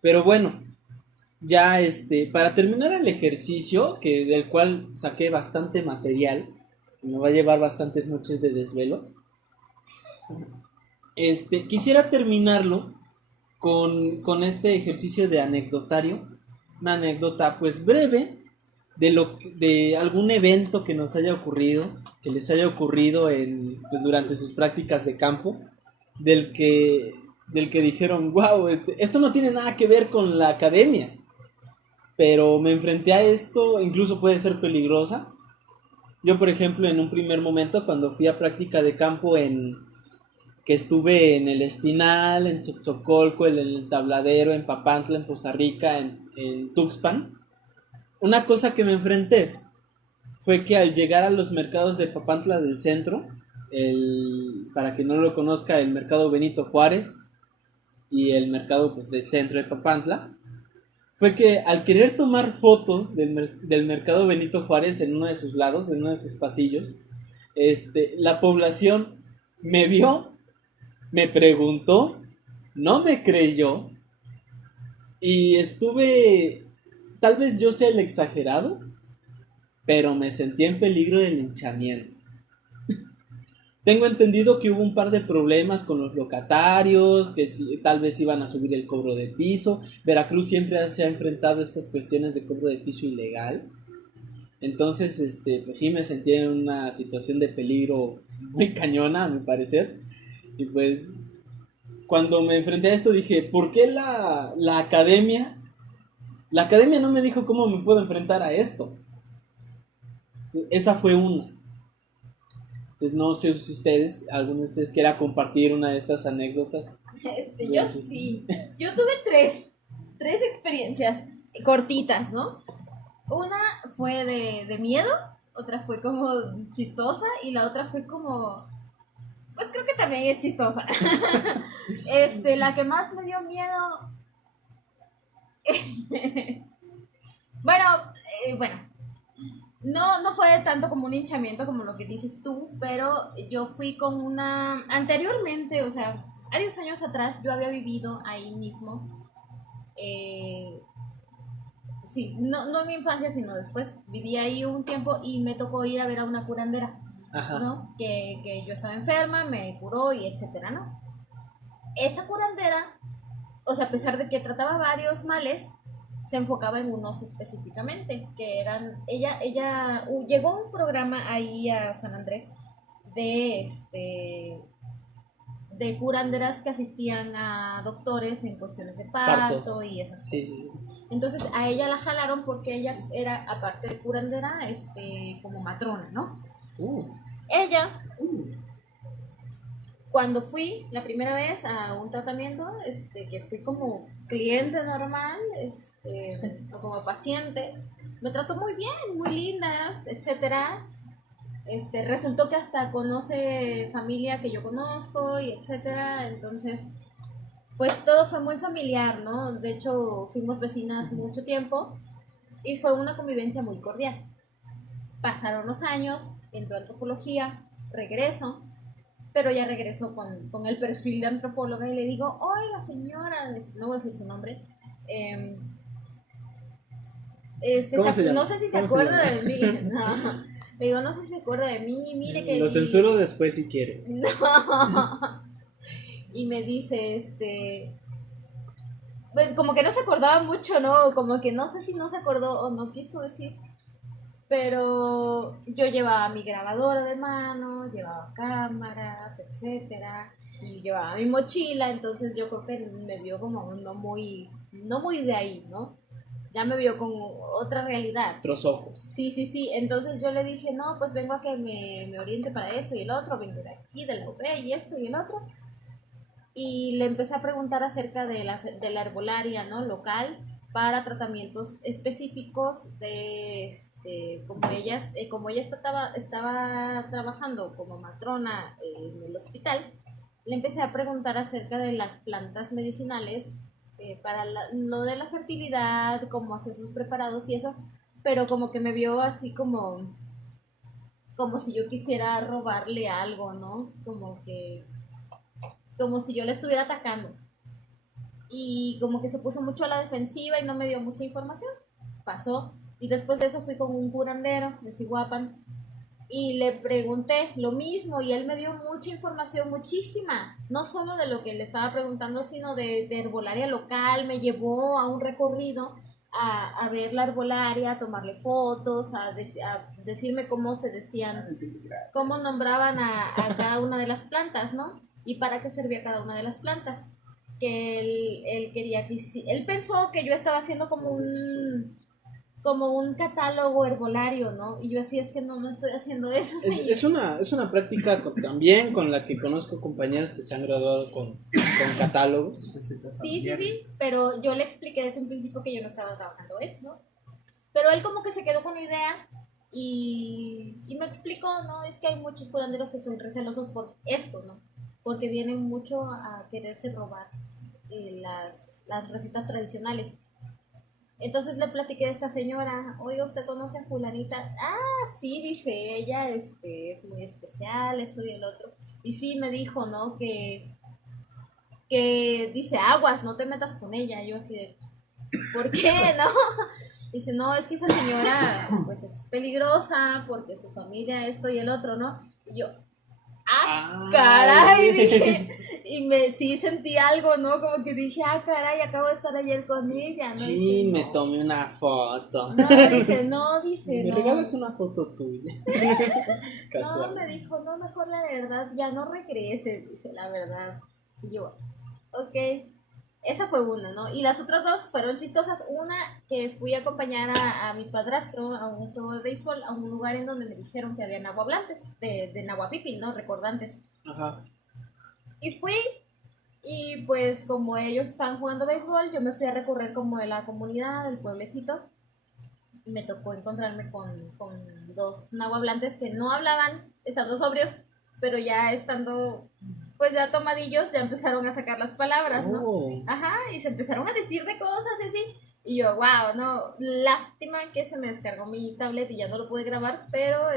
Pero bueno, ya para terminar el ejercicio, que del cual saqué bastante material, me va a llevar bastantes noches de desvelo, quisiera terminarlo con este ejercicio de anecdotario, una anécdota pues breve de algún evento que nos haya ocurrido, que les haya ocurrido pues, durante sus prácticas de campo, del que, del que dijeron, wow, esto no tiene nada que ver con la academia, pero me enfrenté a esto, incluso puede ser peligrosa. Yo, por ejemplo, en un primer momento, cuando fui a práctica de campo que estuve en el Espinal, en Xochocolco, en el Tabladero, en Papantla, en Poza Rica, en Tuxpan, una cosa que me enfrenté fue que al llegar a los mercados de Papantla del centro, para quien no lo conozca, el mercado Benito Juárez y el mercado pues, del centro de Papantla, fue que al querer tomar fotos del mercado Benito Juárez en uno de sus lados, en uno de sus pasillos, la población me vio, me preguntó, no me creyó y estuve, tal vez yo sea el exagerado, pero me sentí en peligro de linchamiento. Tengo entendido que hubo un par de problemas con los locatarios, que tal vez iban a subir el cobro de piso. Veracruz siempre se ha enfrentado a estas cuestiones de cobro de piso ilegal. Entonces, pues sí me sentí en una situación de peligro muy cañona, a mi parecer. Y pues, cuando me enfrenté a esto dije, ¿por qué la academia? La academia no me dijo cómo me puedo enfrentar a esto. Esa fue una. Entonces no sé si alguno de ustedes quiera compartir una de estas anécdotas. Yo sí. Yo tuve tres experiencias cortitas, ¿no? Una fue de miedo, otra fue como chistosa y la otra fue como, pues creo que también es chistosa. La que más me dio miedo, bueno, bueno, no fue tanto como un hinchamiento como lo que dices tú, pero yo fui con una, anteriormente, o sea, varios años atrás yo había vivido ahí mismo. eh, sí, no en mi infancia, sino después viví ahí un tiempo y me tocó ir a ver a una curandera, Ajá. ¿no? Que yo estaba enferma, me curó y etcétera, ¿no? Esa curandera, o sea, a pesar de que trataba varios males, se enfocaba en unos específicamente, que eran, llegó a un programa ahí a San Andrés de de curanderas que asistían a doctores en cuestiones de parto Partos. y esas Sí, cosas. sí, sí. Entonces a ella la jalaron porque ella era, aparte de curandera, como matrona, ¿no? Uh, Ella, cuando fui la primera vez a un tratamiento, que fui como cliente normal, o como paciente, me trató muy bien, muy linda, etcétera. Resultó que hasta conoce familia que yo conozco y etcétera. Entonces, pues todo fue muy familiar, ¿no? De hecho, fuimos vecinas mucho tiempo y fue una convivencia muy cordial. Pasaron los años, entró a antropología, regreso, pero ya regresó con el perfil de antropóloga y le digo, oiga señora, no voy a decir su nombre, eh, ¿Cómo se no llama? sé si se ¿Cómo se acuerda llama? de mí, no, le digo, no sé si se acuerda de mí, mire que... Lo censuro después si quieres. No. Y me dice, pues como que no se acordaba mucho, ¿no? Como que no sé si no se acordó o no quiso decir. Pero yo llevaba mi grabadora de mano, llevaba cámaras, etcétera, y llevaba mi mochila, entonces yo creo que me vio como no muy de ahí, ¿no? Ya me vio con otra realidad. Otros Sí, sí, ojos. sí. Entonces yo le dije, no, pues vengo a que me oriente para esto y el otro, vengo de aquí, de la UP y esto y el otro. Y le empecé a preguntar acerca de la herbolaria, ¿no? Local para tratamientos específicos como ella estaba trabajando como matrona en el hospital, le empecé a preguntar acerca de las plantas medicinales para lo de la fertilidad, cómo hacer sus preparados y eso, pero como que me vio así como si yo quisiera robarle algo, ¿no? Como si yo le estuviera atacando. y como que se puso mucho a la defensiva y no me dio mucha información. Pasó. Y después de eso fui con un curandero de Siguapan y le pregunté lo mismo y él me dio mucha información, muchísima, no solo de lo que le estaba preguntando, sino de herbolaria local. Me llevó a un recorrido a ver la herbolaria, a tomarle fotos, a decirme cómo se decían, cómo nombraban a cada una de las plantas, ¿no? Y para qué servía cada una de las plantas. Que él quería que él pensó que yo estaba haciendo como un catálogo herbolario, ¿no? Y yo así, es que no estoy haciendo eso. Es una práctica también con la que conozco compañeros que se han graduado con catálogos. Sí, pero yo le expliqué desde un principio que yo no estaba trabajando eso, ¿no? Pero él como que se quedó con la idea y me explicó, ¿no? Es que hay muchos curanderos que son recelosos por esto, ¿no? Porque vienen mucho a quererse robar las recetas tradicionales. Entonces le platiqué de esta señora. Oiga, ¿usted conoce a fulanita? Ah, sí, dice ella, es muy especial, esto y el otro. Y sí, me dijo, ¿no? Que dice, aguas, no te metas con ella. Yo así de, ¿por qué, no? Dice, no, es que esa señora, pues, es peligrosa porque su familia esto y el otro, ¿no? Y yo, caray, dije, y sí sentí algo, ¿no? Como que dije, caray, acabo de estar ayer con ella, ¿no? Sí, dice, me tomé una foto. No, dice, ¿Me no. regalas una foto tuya? No, me dijo, no, mejor la verdad, ya no regreses, dice, la verdad. Y yo, ok. Esa fue una, ¿no? Y las otras dos fueron chistosas. Una, que fui a acompañar a mi padrastro a un juego de béisbol, a un lugar en donde me dijeron que había nahuablantes, de nahuapipil, ¿no? Recordantes. Ajá. Y fui, y pues como ellos estaban jugando béisbol, yo me fui a recorrer como de la comunidad, del pueblecito. Y me tocó encontrarme con dos nahuablantes que no hablaban, estando sobrios, pero ya estando, pues ya tomadillos, ya empezaron a sacar las palabras, ¿no? Ajá, y se empezaron a decir de cosas y así. Y yo, wow, no, lástima que se me descargó mi tablet y ya no lo pude grabar, pero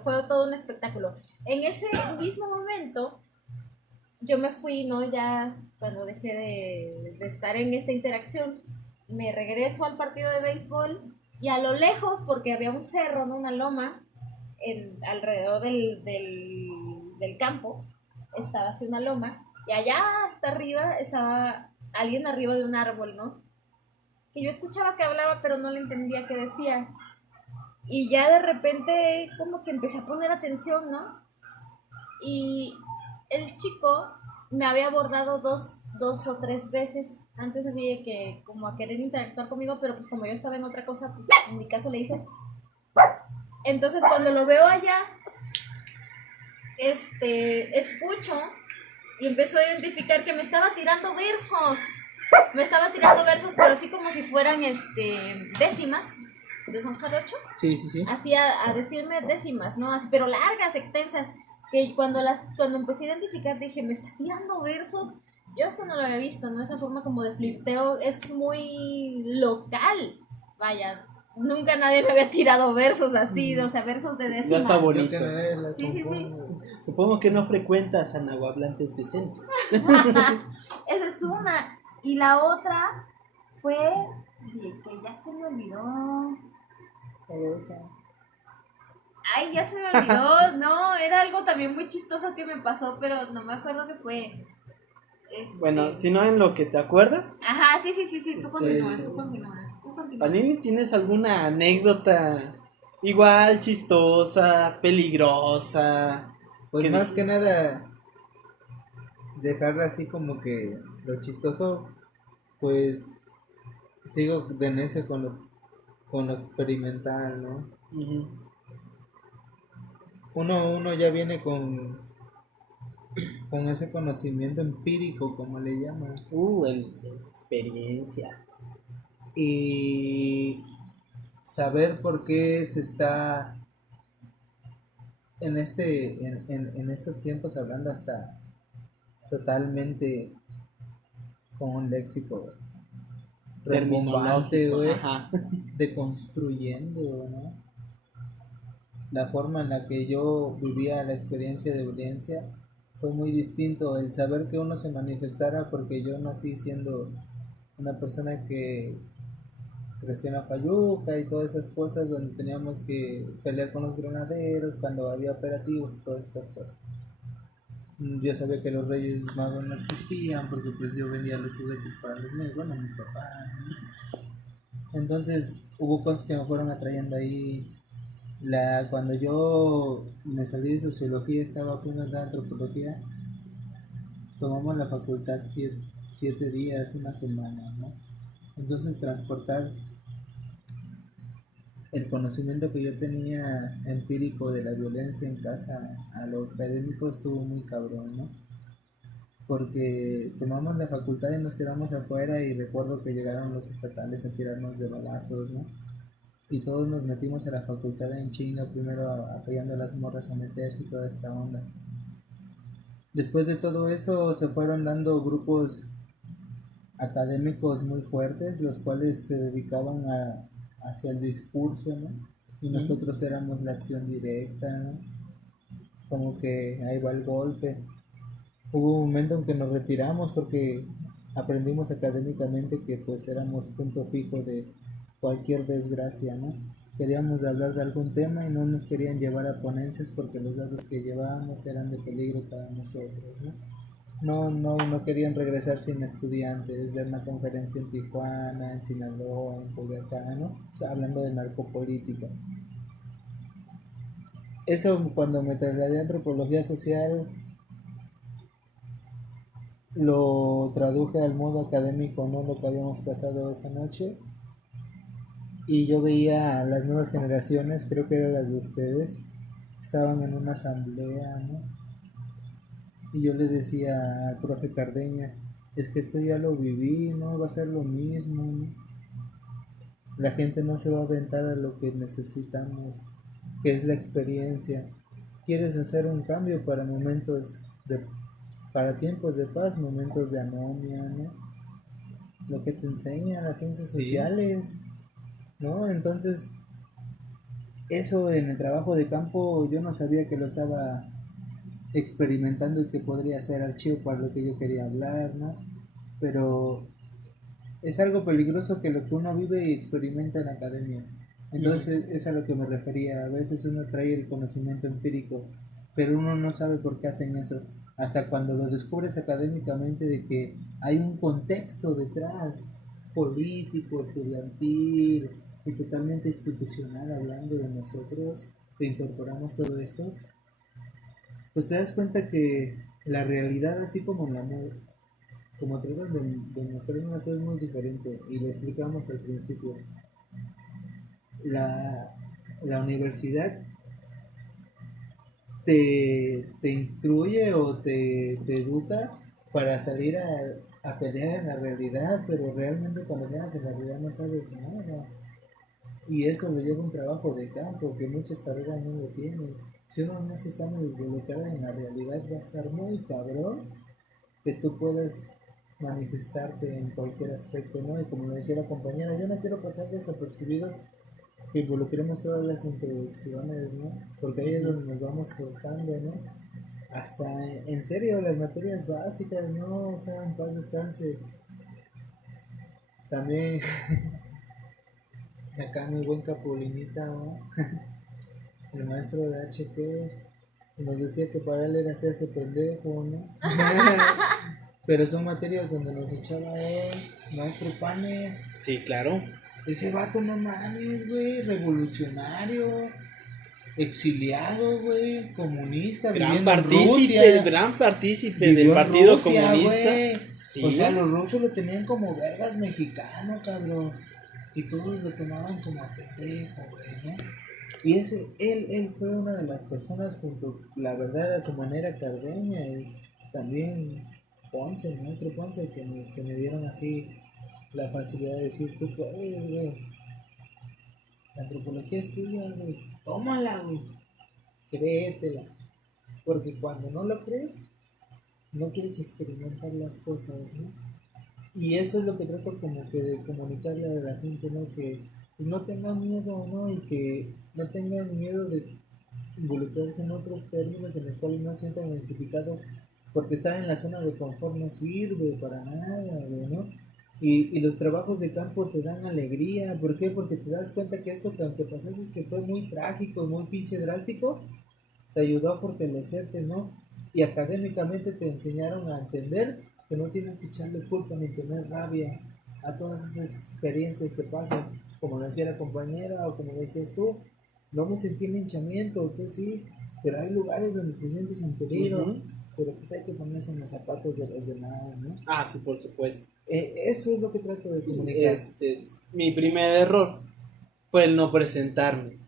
fue todo un espectáculo. En ese mismo momento, yo me fui, ¿no? Ya cuando dejé de estar en esta interacción, me regreso al partido de béisbol y a lo lejos, porque había un cerro, ¿no? Una loma alrededor del campo, estaba así una loma, y allá hasta arriba estaba alguien arriba de un árbol, ¿no? Que yo escuchaba que hablaba, pero no le entendía qué decía. Y ya de repente como que empecé a poner atención, ¿no? Y el chico me había abordado dos o tres veces antes, así de que como a querer interactuar conmigo, pero pues como yo estaba en otra cosa, pues, en mi caso le hice. Entonces cuando lo veo allá, escucho y empezó a identificar que me estaba tirando versos. Me estaba tirando versos, pero así como si fueran décimas de son jarocho. Sí. Así a decirme décimas, ¿no? Así, pero largas, extensas. Que cuando empecé a identificar dije, me está tirando versos. Yo eso no lo había visto, ¿no? Esa forma como de flirteo es muy local. Vaya, nunca nadie me había tirado versos así, o sea, versos de décimas. Ya está bonito. Sí. Supongo que no frecuentas a nahuablantes decentes. Esa es una. Y la otra fue que ya se me olvidó. Ay, ya se me olvidó. No, era algo también muy chistoso que me pasó, pero no me acuerdo qué fue. Bueno, si no en lo que te acuerdas. Ajá, sí. Tú continúa. Panini, ¿tienes alguna anécdota igual chistosa, peligrosa? Pues más que nada dejarla así como que lo chistoso, pues sigo de necio con lo experimental, ¿no? Uh-huh. Uno ya viene con ese conocimiento empírico, como le llaman. Experiencia. Y saber por qué se está en estos tiempos hablando hasta totalmente con un léxico remombante, güey, deconstruyendo, ¿no? La forma en la que yo vivía la experiencia de violencia fue muy distinto el saber que uno se manifestara, porque yo nací siendo una persona que creció en la Fayuca y todas esas cosas donde teníamos que pelear con los granaderos cuando había operativos y todas estas cosas. Yo sabía que los Reyes Magos no existían porque pues yo vendía los juguetes para los niños, bueno, mis papás, ¿no? Entonces hubo cosas que me fueron atrayendo ahí. Cuando yo me salí de sociología, estaba aprendiendo antropología, tomamos la facultad 7 días, una semana, ¿no? Entonces transportar el conocimiento que yo tenía empírico de la violencia en casa a lo académico estuvo muy cabrón, ¿no? Porque tomamos la facultad y nos quedamos afuera y recuerdo que llegaron los estatales a tirarnos de balazos, ¿no? Y todos nos metimos a la facultad en chinga, primero apoyando a las morras a meterse y toda esta onda. Después de todo eso se fueron dando grupos académicos muy fuertes, los cuales se dedicaban hacia el discurso, ¿no? Y nosotros éramos la acción directa, ¿no? Como que ahí va el golpe. Hubo un momento en que nos retiramos porque aprendimos académicamente que pues éramos punto fijo de cualquier desgracia, ¿no? Queríamos hablar de algún tema y no nos querían llevar a ponencias porque los datos que llevábamos eran de peligro para nosotros, ¿no? No querían regresar sin estudiantes, de una conferencia en Tijuana, en Sinaloa, en Culiacán, ¿no? O sea, hablando de narcopolítica. Eso cuando me trasladé a antropología social lo traduje al modo académico, ¿no? Lo que habíamos pasado esa noche. Y yo veía a las nuevas generaciones, creo que eran las de ustedes, estaban en una asamblea, ¿no? Y yo le decía al profe Cardeña, es que esto ya lo viví, no va a ser lo mismo, ¿no? La gente no se va a aventar a lo que necesitamos, que es la experiencia. ¿Quieres hacer un cambio para tiempos de paz, momentos de anomia, ¿no? Lo que te enseñan las ciencias sociales, ¿no? Entonces, eso en el trabajo de campo yo no sabía que lo estaba experimentando y que podría ser archivo para lo que yo quería hablar, ¿no? Pero es algo peligroso que lo que uno vive y experimenta en la academia. Entonces es a lo que me refería. A veces uno trae el conocimiento empírico, pero uno no sabe por qué hacen eso. Hasta cuando lo descubres académicamente de que hay un contexto detrás, político, estudiantil y totalmente institucional, hablando de nosotros, que incorporamos todo esto, pues te das cuenta que la realidad, así como como tratan de mostrarnos, es muy diferente. Y lo explicamos al principio. La universidad te instruye o te educa para salir a pelear en la realidad, pero realmente cuando llegas en la realidad no sabes nada. Y eso lo lleva un trabajo de campo que muchas carreras no lo tienen. Si uno no se sabe involucrar en la realidad, va a estar muy cabrón que tú puedas manifestarte en cualquier aspecto, ¿no? Y como me decía la compañera, yo no quiero pasar desapercibido que involucremos todas las introducciones, ¿no? Porque ahí es donde nos vamos forjando, ¿no? Hasta en serio, las materias básicas, ¿no? O sea, en paz descanse. También acá mi buen Capulinita, ¿no? El maestro de HP nos decía que para él era hacerse pendejo, ¿no? Pero son materias donde nos echaba él, maestro Panes. Sí, claro. Ese vato no mames, güey, revolucionario, exiliado, güey, comunista, viviendo en Rusia. Gran partícipe Vivió del en Partido Rusia, Comunista. güey. Sí. O sea, los rusos lo tenían como vergas mexicano, cabrón. Y todos lo tomaban como a pendejo, güey, ¿no? Y él fue una de las personas junto, la verdad, a su manera, Cardeña y también Ponce, el maestro Ponce, que me dieron así la facilidad de decir, tú puedes, güey. La antropología es tuya, güey. Tómala, güey. Créetela. Porque cuando no lo crees, no quieres experimentar las cosas, ¿no? Y eso es lo que trato como que de comunicarle a la gente, ¿no? Que pues no tengan miedo, ¿no? Y que no tengan miedo de involucrarse en otros términos en los cuales no se sientan identificados porque estar en la zona de confort no sirve para nada, güey, ¿no? Y los trabajos de campo te dan alegría. ¿Por qué? Porque te das cuenta que esto que aunque pasaste que fue muy trágico, muy pinche drástico, te ayudó a fortalecerte, ¿no? Y académicamente te enseñaron a entender que no tienes que echarle culpa ni tener rabia a todas esas experiencias que pasas, como lo decía la compañera o como decías tú, no me sentí en hinchamiento, tú sí, pero hay lugares donde te sientes en peligro, Ujú. pero pues hay que ponerse en los zapatos de los demás, ¿no? Ah, sí, por supuesto. Eso es lo que trato de Sí, comunicar. mi primer error fue el no presentarme,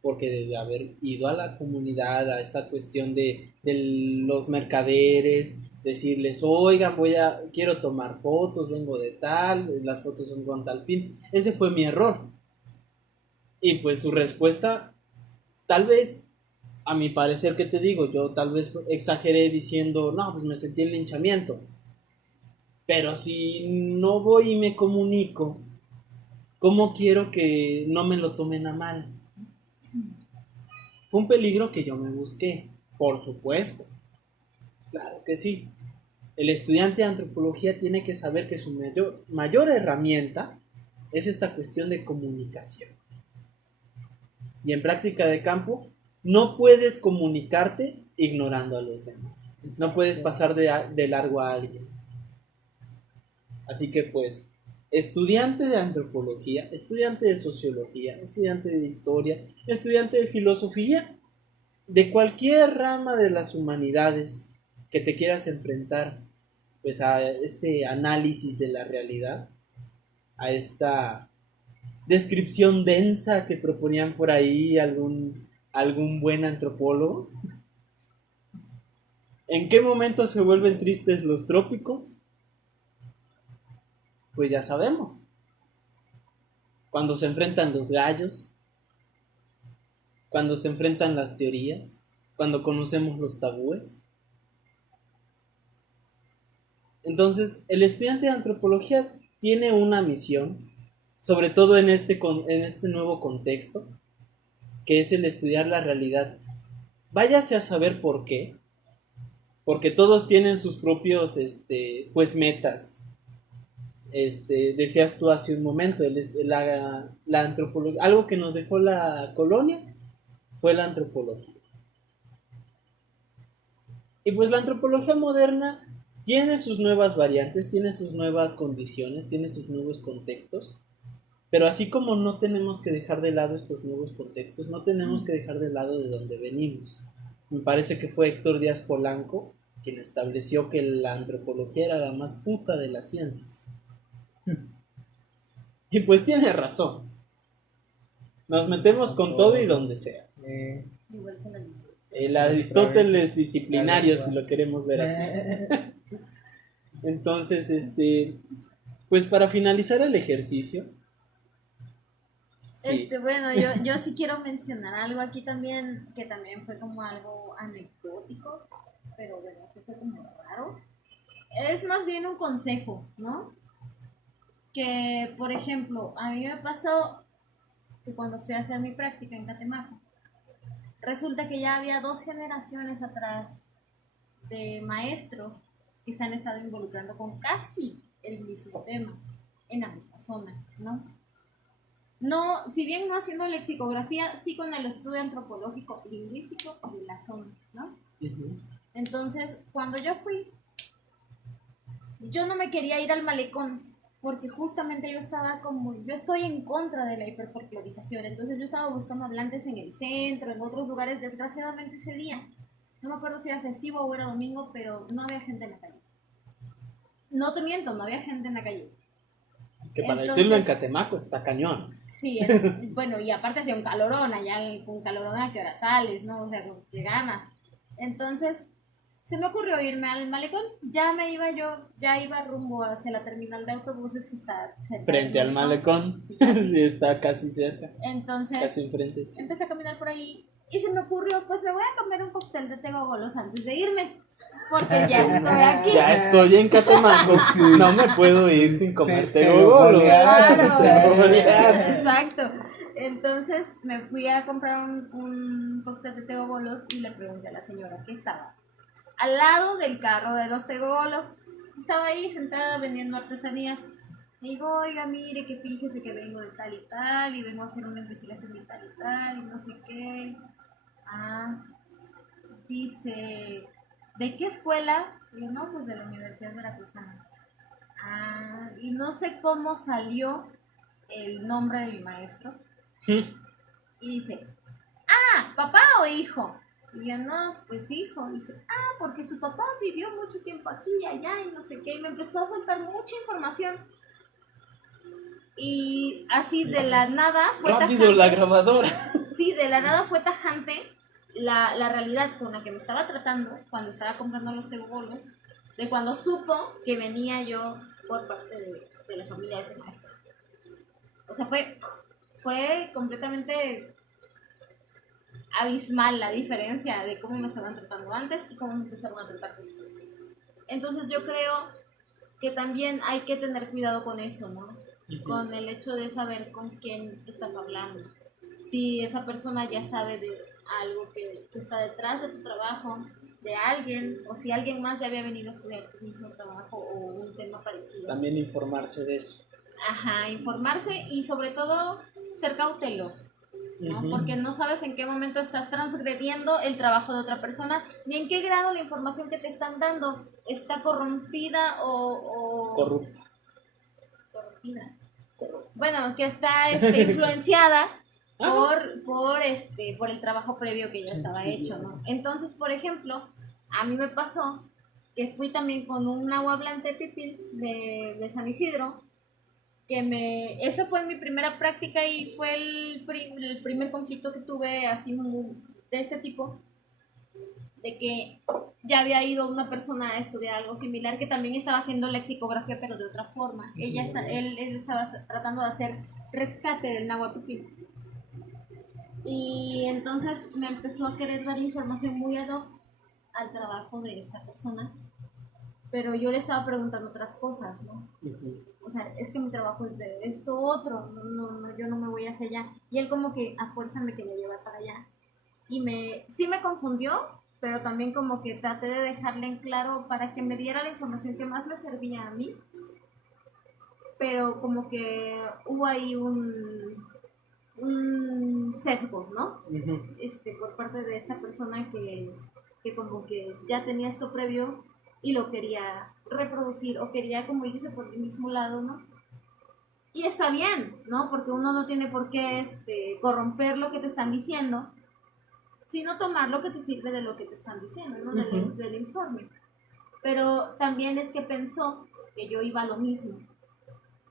porque de haber ido a la comunidad, a esta cuestión de los mercaderes, decirles, oigan, quiero tomar fotos, vengo de tal, las fotos son con tal fin. Ese fue mi error. Y pues su respuesta, tal vez, a mi parecer, ¿qué te digo? Yo tal vez exageré diciendo, no, pues me sentí el linchamiento. Pero si no voy y me comunico, ¿cómo quiero que no me lo tomen a mal? Fue un peligro que yo me busqué, por supuesto. Claro que sí. El estudiante de antropología tiene que saber que su mayor herramienta es esta cuestión de comunicación. Y en práctica de campo, no puedes comunicarte ignorando a los demás. No puedes pasar de largo a alguien. Así que pues, estudiante de antropología, estudiante de sociología, estudiante de historia, estudiante de filosofía, de cualquier rama de las humanidades que te quieras enfrentar pues a este análisis de la realidad, a esta descripción densa que proponían por ahí algún buen antropólogo. ¿En qué momento se vuelven tristes los trópicos? Pues ya sabemos. Cuando se enfrentan los gallos, cuando se enfrentan las teorías, cuando conocemos los tabúes. Entonces, el estudiante de antropología tiene una misión, sobre todo en este nuevo contexto, que es el estudiar la realidad. Váyase a saber por qué, porque todos tienen sus propios, pues metas. Decías tú hace un momento, la antropología, algo que nos dejó la colonia fue la antropología. Y pues la antropología moderna tiene sus nuevas variantes, tiene sus nuevas condiciones, tiene sus nuevos contextos, pero así como no tenemos que dejar de lado estos nuevos contextos, no tenemos que dejar de lado de dónde venimos. Me parece que fue Héctor Díaz Polanco quien estableció que la antropología era la más puta de las ciencias. Y pues tiene razón. Nos metemos con todo y donde sea. Igual que la lingüística. El Aristóteles disciplinario, si lo queremos ver así. Entonces, pues para finalizar el ejercicio. Sí. Bueno, yo sí quiero mencionar algo aquí también, que también fue como algo anecdótico, pero bueno, eso fue como raro. Es más bien un consejo, ¿no? Que, por ejemplo, a mí me pasó que cuando fui a hacer mi práctica en Catemaco, resulta que ya había 2 generaciones atrás de maestros que se han estado involucrando con casi el mismo tema en la misma zona, ¿no? No, si bien no haciendo lexicografía, sí con el estudio antropológico lingüístico de la zona, ¿no? Uh-huh. Entonces, cuando yo fui, yo no me quería ir al malecón, porque justamente yo estoy en contra de la hiperfolclorización, entonces yo estaba buscando hablantes en el centro, en otros lugares, desgraciadamente ese día, no me acuerdo si era festivo o era domingo, pero no había gente en la calle. No te miento, no había gente en la calle. Que para decirlo en Catemaco está cañón. Sí, bueno, y aparte hacía un calorón, allá con calorón a qué hora sales, ¿no? O sea, con qué ganas. Entonces, se me ocurrió irme al malecón, ya iba rumbo hacia la terminal de autobuses que está cerca. Frente al malecón, sí, está casi cerca. Entonces, casi enfrente, sí. Empecé a caminar por ahí y se me ocurrió, pues me voy a comer un cóctel de té gogolos antes de irme, porque ya estoy aquí. Ya estoy en Catemaco, sí. No me puedo ir sin comer té gogolos. Claro, exacto. Entonces me fui a comprar un cóctel de té gogolos y le pregunté a la señora que estaba al lado del carro de los tegolos. Estaba ahí sentada vendiendo artesanías. Y digo, oiga, mire, que fíjese que vengo de tal y vengo a hacer una investigación de tal y no sé qué. Ah, dice, ¿de qué escuela? Y yo, no, pues de la Universidad Veracruzana. Ah, y no sé cómo salió el nombre de mi maestro. Y dice, ¿papá o hijo? Y yo, no, pues hijo. Dice, porque su papá vivió mucho tiempo aquí y allá y no sé qué. Y me empezó a soltar mucha información. Y así de la nada fue rápido tajante. la grabadora. Sí, de la nada fue tajante la realidad con la que me estaba tratando cuando estaba comprando los tegolos, de cuando supo que venía yo por parte de la familia de ese maestro. O sea, fue completamente abismal la diferencia de cómo me estaban tratando antes y cómo me empezaron a tratar después. Entonces yo creo que también hay que tener cuidado con eso, ¿no? Con el hecho de saber con quién estás hablando. Si esa persona ya sabe de algo que está detrás de tu trabajo, de alguien, o si alguien más ya había venido a estudiar tu mismo trabajo o un tema parecido. También informarse de eso. Ajá, informarse y sobre todo ser cauteloso, ¿no? Porque no sabes en qué momento estás transgrediendo el trabajo de otra persona, ni en qué grado la información que te están dando está corrompida o corrupta. Corrompida. Bueno, que está influenciada por el trabajo previo que ya estaba hecho, ¿no? Entonces, por ejemplo, a mí me pasó que fui también con un nahuablante pipil de San Isidro, esa fue mi primera práctica y fue el primer conflicto que tuve así de este tipo, de que ya había ido una persona a estudiar algo similar que también estaba haciendo lexicografía pero de otra forma. Él estaba tratando de hacer rescate del náhuatl pipil. Y entonces me empezó a querer dar información muy ad hoc al trabajo de esta persona, pero yo le estaba preguntando otras cosas, ¿no? O sea, es que mi trabajo es de esto otro, no, yo no me voy hacia allá. Y él como que a fuerza me quería llevar para allá. Y sí me confundió, pero también como que traté de dejarle en claro para que me diera la información que más me servía a mí. Pero como que hubo ahí un sesgo, ¿no? Por parte de esta persona que como que ya tenía esto previo y lo quería reproducir o quería como irse por el mismo lado, ¿no? Y está bien, ¿no? Porque uno no tiene por qué corromper lo que te están diciendo, sino tomar lo que te sirve de lo que te están diciendo, ¿no? Del informe. Pero también es que pensó que yo iba a lo mismo.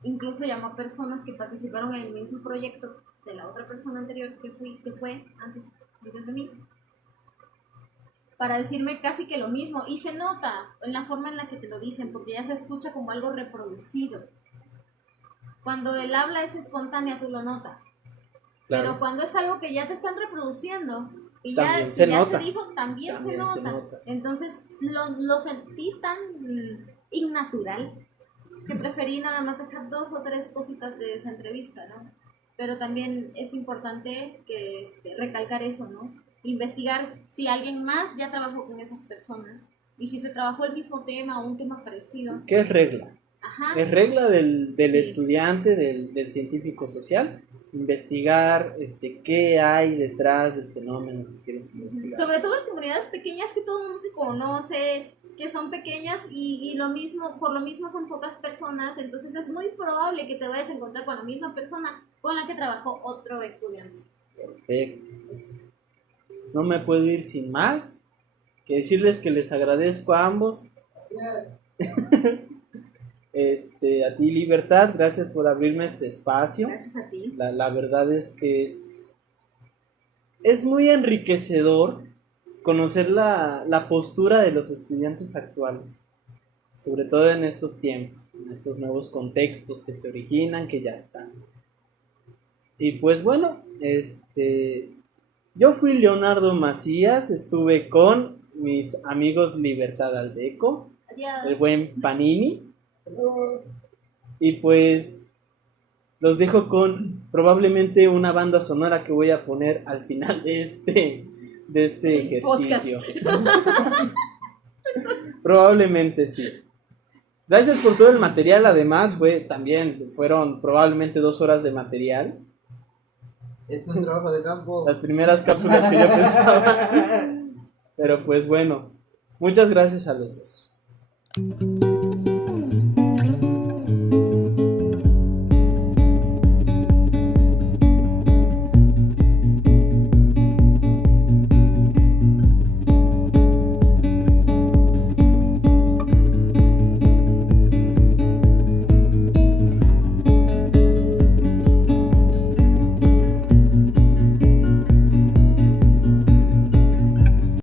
Incluso llamó a personas que participaron en el mismo proyecto de la otra persona anterior que fue antes de mí, para decirme casi que lo mismo. Y se nota en la forma en la que te lo dicen, porque ya se escucha como algo reproducido. Cuando el habla es espontánea, tú lo notas. Claro. Pero cuando es algo que ya te están reproduciendo y ya se dijo, también se nota. Entonces lo sentí tan innatural que preferí nada más dejar 2 o 3 cositas de esa entrevista, ¿no? Pero también es importante que recalcar eso, ¿no? Investigar si alguien más ya trabajó con esas personas y si se trabajó el mismo tema o un tema parecido. Sí, ¿qué es regla? Ajá. Es regla del estudiante, del científico social, investigar qué hay detrás del fenómeno que quieres investigar. Sobre todo en comunidades pequeñas que todo el mundo se conoce, que son pequeñas y por lo mismo son pocas personas, entonces es muy probable que te vayas a encontrar con la misma persona con la que trabajó otro estudiante. Perfecto. Pues no me puedo ir sin más que decirles que les agradezco a ambos. A ti, Libertad, gracias por abrirme este espacio. Gracias a ti. La verdad es que es muy enriquecedor conocer la postura de los estudiantes actuales, sobre todo en estos tiempos, en estos nuevos contextos que se originan, que ya están. Y pues bueno, yo fui Leonardo Macías, estuve con mis amigos Libertad Aldeco, Adiós. El buen Panini. Y pues los dejo con probablemente una banda sonora que voy a poner al final de este ejercicio. Probablemente sí. Gracias por todo el material, además, también fueron probablemente 2 horas de material. Es un trabajo de campo. Las primeras cápsulas que yo pensaba. Pero pues bueno, muchas gracias a los dos.